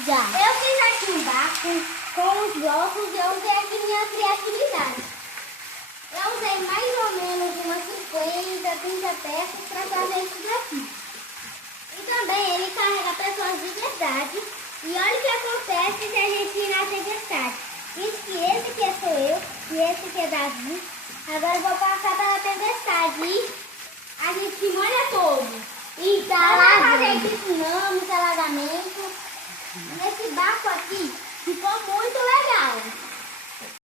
Já. Eu fiz aqui um barco com os blocos e eu usei aqui minha criatividade. Eu usei mais ou menos umas 50, 30 peças para fazer isso daqui. E também ele carrega pessoas de verdade. E olha o que acontece se a gente ir na tempestade. Diz que esse aqui sou eu e esse aqui é Davi. Agora eu vou passar pela tempestade e a gente se molha todo. E tá Vai lá. fazer tsunami, alagamento. Nesse barco